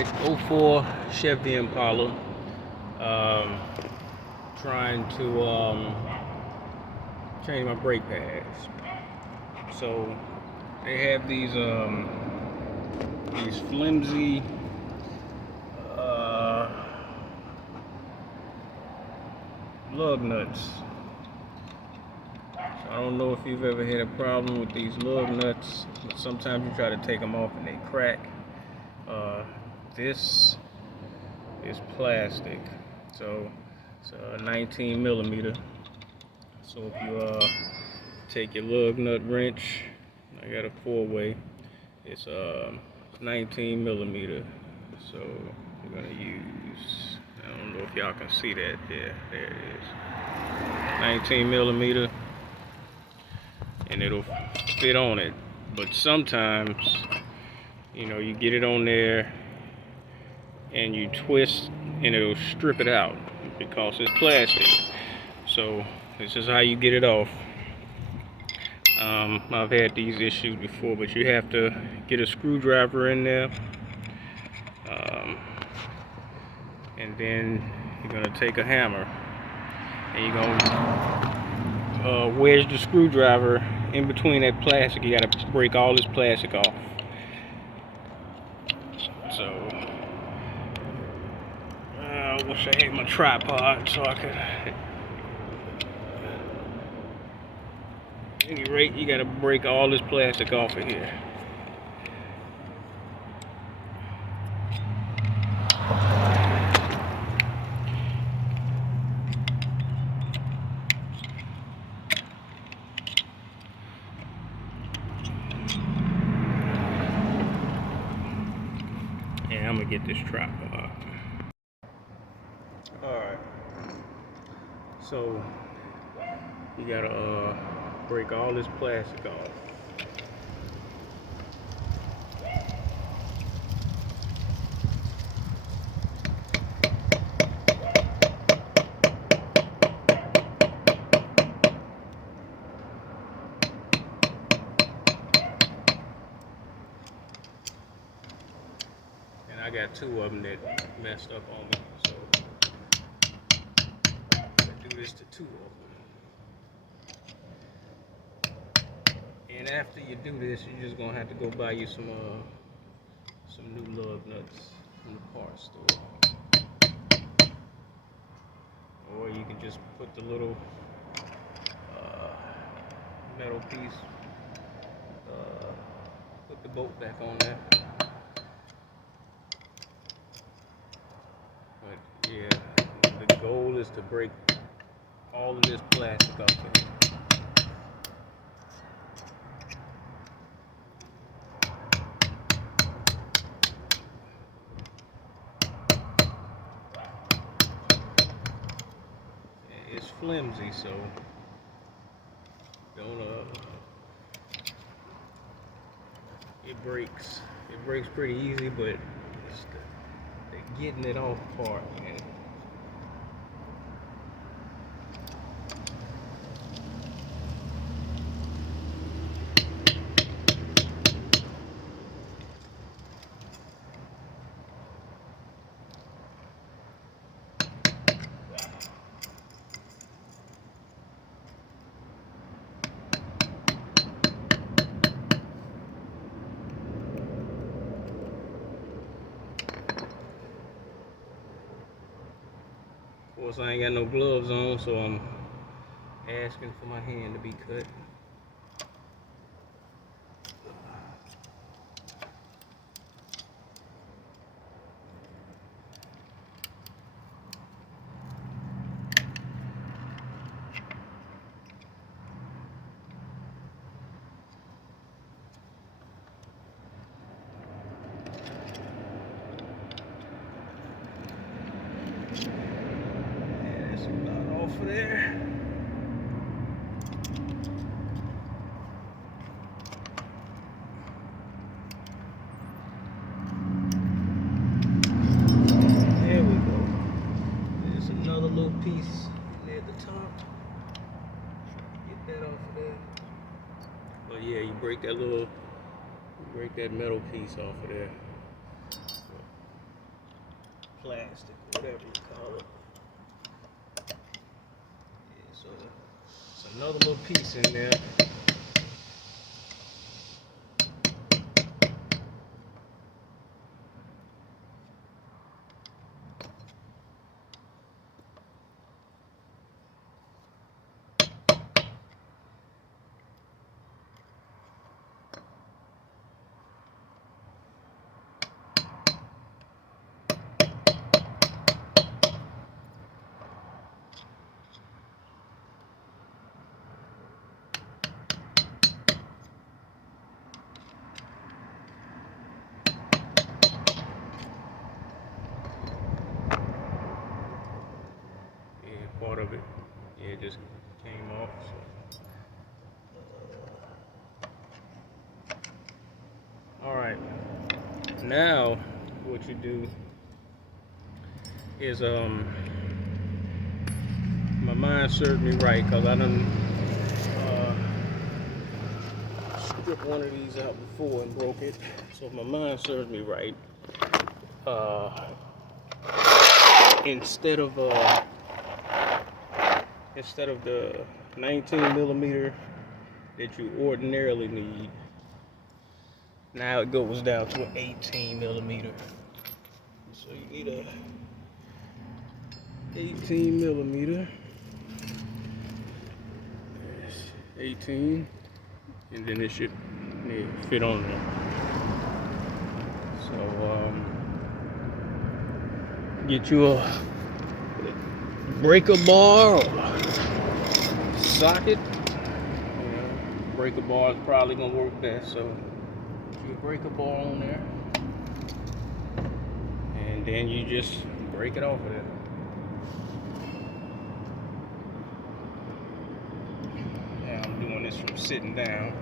Alright, '04 Chevy Impala. Trying to change my brake pads. So they have these flimsy lug nuts. So I don't know if you've ever had a problem with these lug nuts, but sometimes you try to take them off and they crack. This is plastic, so it's 19 millimeter. So if you take your lug nut wrench, I got a 4-way, it's 19 millimeter. So we're gonna use, I don't know if y'all can see that. There it is, 19 millimeter, and it'll fit on it. But sometimes, you get it on there and you twist and it'll strip it out because it's plastic. So this is how you get it off. I've had these issues before, but you have to get a screwdriver in there, and then you're gonna take a hammer and you're gonna wedge the screwdriver in between that plastic. You gotta break all this plastic off. So I wish I had my tripod so I could. At any rate, you gotta break all this plastic off of here. And I'm gonna get this tripod. Alright. So you gotta break all this plastic off. And I got 2 of them that messed up on me, so I do this to 2 of them. And after you do this, you're just gonna have to go buy you some new lug nuts from the parts store, or you can just put the little metal piece, put the bolt back on there. But yeah, the goal is to break all of this plastic off of it. It's flimsy, so don't it breaks. It breaks pretty easy, but it's the getting it off part, man. Of course, I ain't got no gloves on, so I'm asking for my hand to be cut. That's about off of there. There we go. There's another little piece there at the top. Get that off of there. But yeah, you break that metal piece off of there. plastic, whatever you call it. Yeah, so it's another little piece in there. Part of it, yeah, it just came off. So. All right, now what you do is my mind served me right because I done stripped one of these out before and broke it. So if my mind serves me right, instead of the 19 millimeter that you ordinarily need, now it goes down to an 18 millimeter. So you need a 18 millimeter. 18, and then it should fit on there. So get you a breaker bar or socket. Breaker bar is probably gonna work best. So get you a breaker bar on there, and then you just break it off of there. Now I'm doing this from sitting down.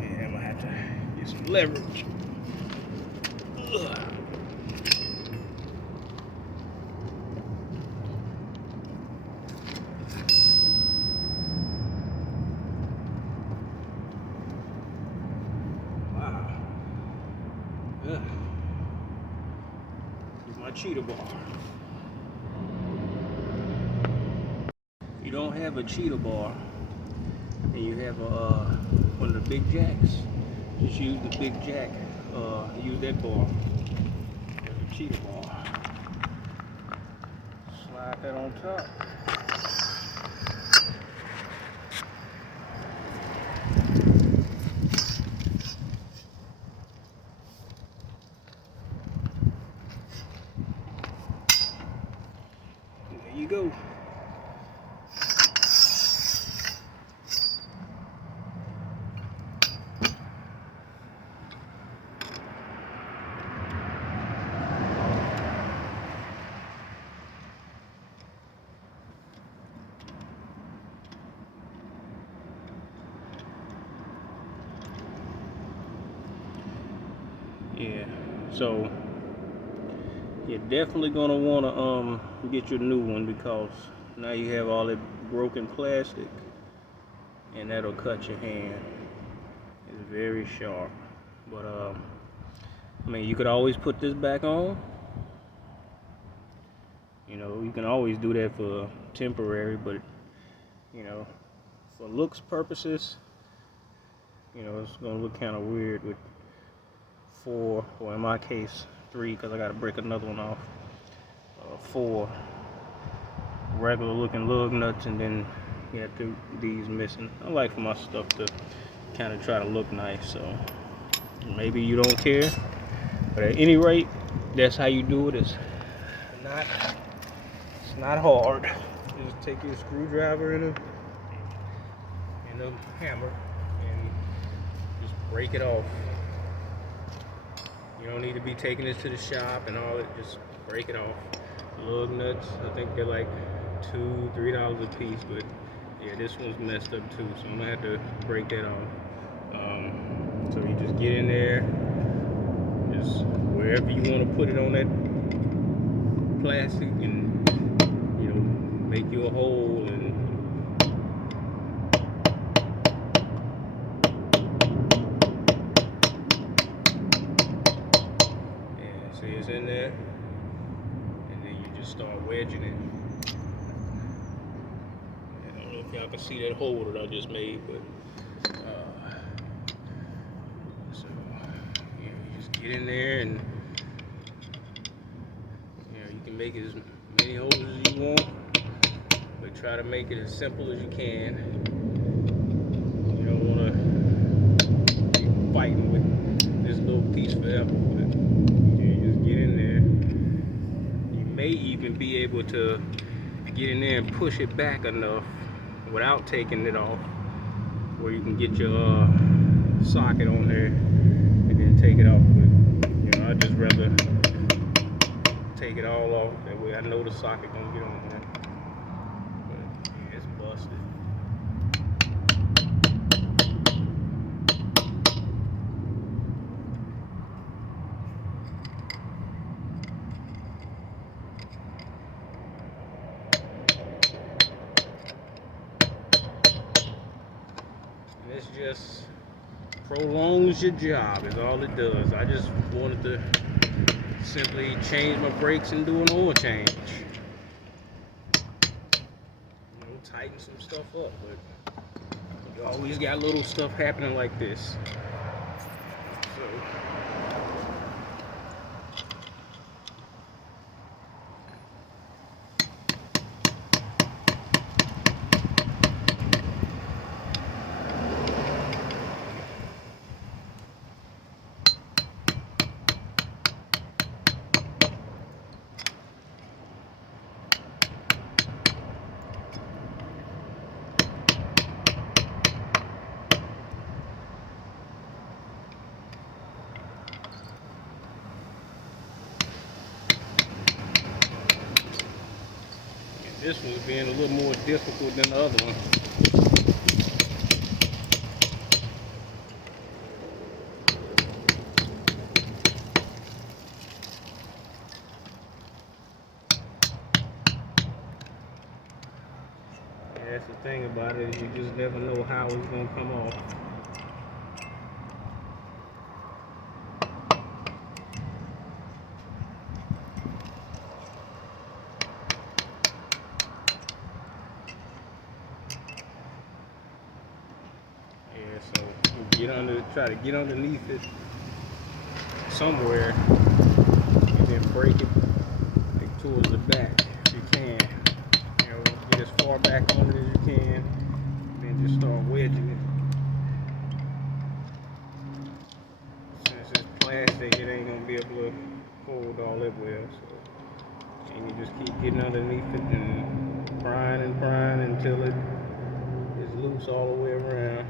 Yeah, I'm gonna have to get some leverage. Ugh. Here's my cheetah bar. If you don't have a cheetah bar and you have one of the big jacks, just use the big jack. Use that bar as a cheetah bar. Slide that on top. There you go. Yeah, so you're definitely gonna wanna get your new one, because now you have all that broken plastic and that'll cut your hand. It's very sharp. But I mean, you could always put this back on. You know, you can always do that for temporary, but you know, for looks purposes, you know, it's gonna look kind of weird with 4, or in my case 3, because I got to break another one off. 4 regular looking lug nuts, and then you have these missing. I like for my stuff to kind of try to look nice, so maybe you don't care, but at any rate, that's how you do it. It's not hard. Just take your screwdriver and a hammer and just break it off. You don't need to be taking this to the shop and all that. Just break it off. Lug nuts, I think they're like $2, $3 a piece, but yeah, this one's messed up too, so I'm gonna have to break that off. So you just get in there, just wherever you want to put it on that plastic, and you know, make you a hole, and yeah, see, is in there, and then you just start wedging it. I don't know if y'all can see that hole that I just made, but so you just get in there, and you can make as many holes as you want, but try to make it as simple as you can. You don't want to be fighting with this little piece forever, but you just get in there. You may even be able to get in there and push it back enough without taking it off, where you can get your socket on there and then take it off. But I just rather take it all off. That way I know the socket gonna get on there. But yeah, it's busted. And it's just prolongs your job is all it does. I just wanted to simply change my brakes and do an oil change. Tighten some stuff up, but you always got little stuff happening like this. So this one's being a little more difficult than the other one. Yeah, that's the thing about it, is you just never know how it's gonna come off. So you try to get underneath it somewhere, and then break it like towards the back if you can. Get as far back on it as you can, and then just start wedging it. Since it's plastic, it ain't gonna be able to hold all that well. So, and you just keep getting underneath it and prying until it is loose all the way around.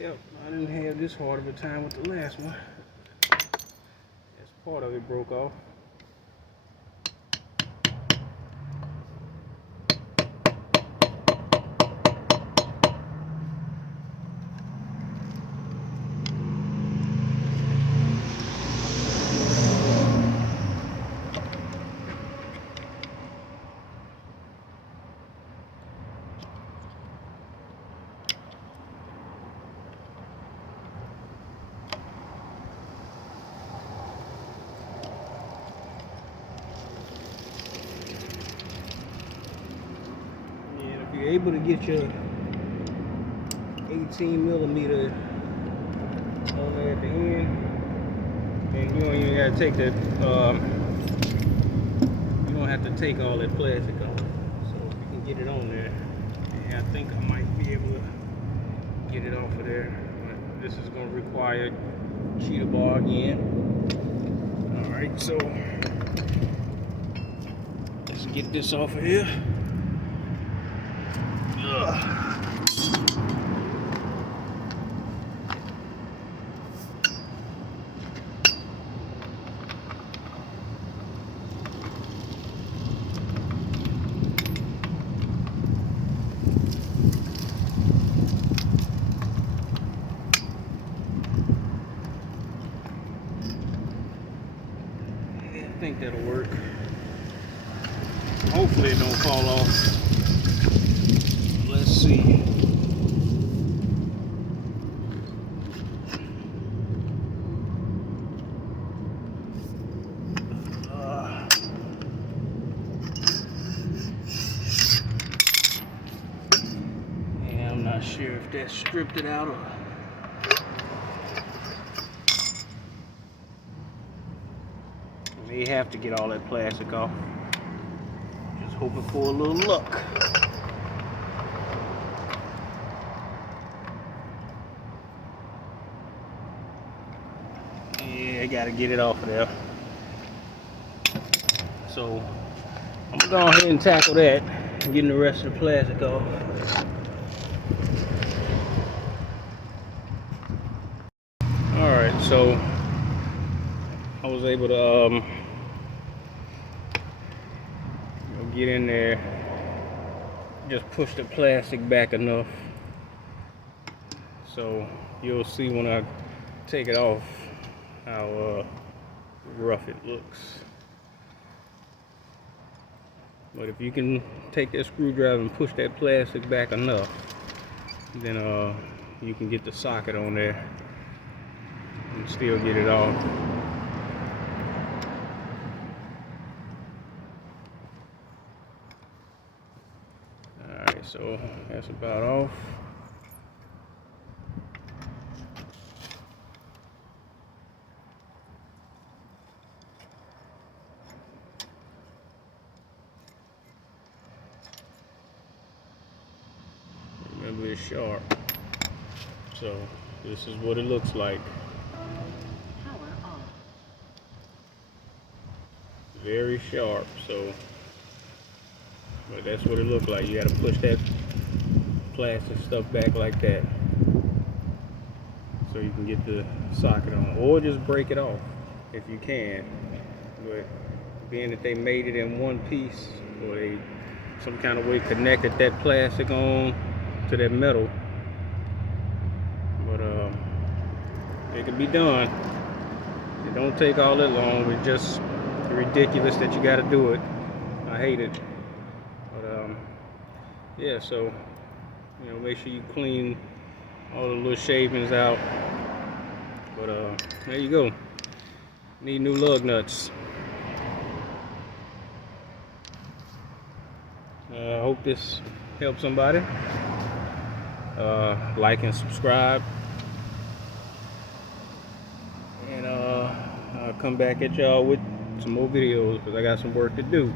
Yep, I didn't have this hard of a time with the last one. That's part of it broke off. You're able to get your 18mm on there at the end, and you don't even have to take that. You don't have to take all that plastic off. So if you can get it on there, and I think I might be able to get it off of there. But this is going to require cheetah bar again. All right, so let's get this off of here. think that'll work. Hopefully it don't fall off. Let's see. Yeah, I'm not sure if that stripped it out or. May have to get all that plastic off. Just hoping for a little luck. Yeah, I gotta get it off of there. So I'm gonna go ahead and tackle that, getting the rest of the plastic off. Alright, so I was able to get in there, just push the plastic back enough so you'll see when I take it off how rough it looks. But if you can take that screwdriver and push that plastic back enough, then you can get the socket on there and still get it off. Alright, so that's about off. Remember, it's sharp. So this is what it looks like. Power off. Very sharp, so but that's what it looked like. You gotta push that plastic stuff back like that so you can get the socket on, or just break it off if you can. But being that they made it in one piece, or they some kind of way connected that plastic on to that metal, but it can be done. It don't take all that long. It's just ridiculous that you got to do it. I hate it. But yeah, so make sure you clean all the little shavings out. But there you go. Need new lug nuts. I hope this helps somebody. Like and subscribe, and I'll come back at y'all with some more videos because I got some work to do.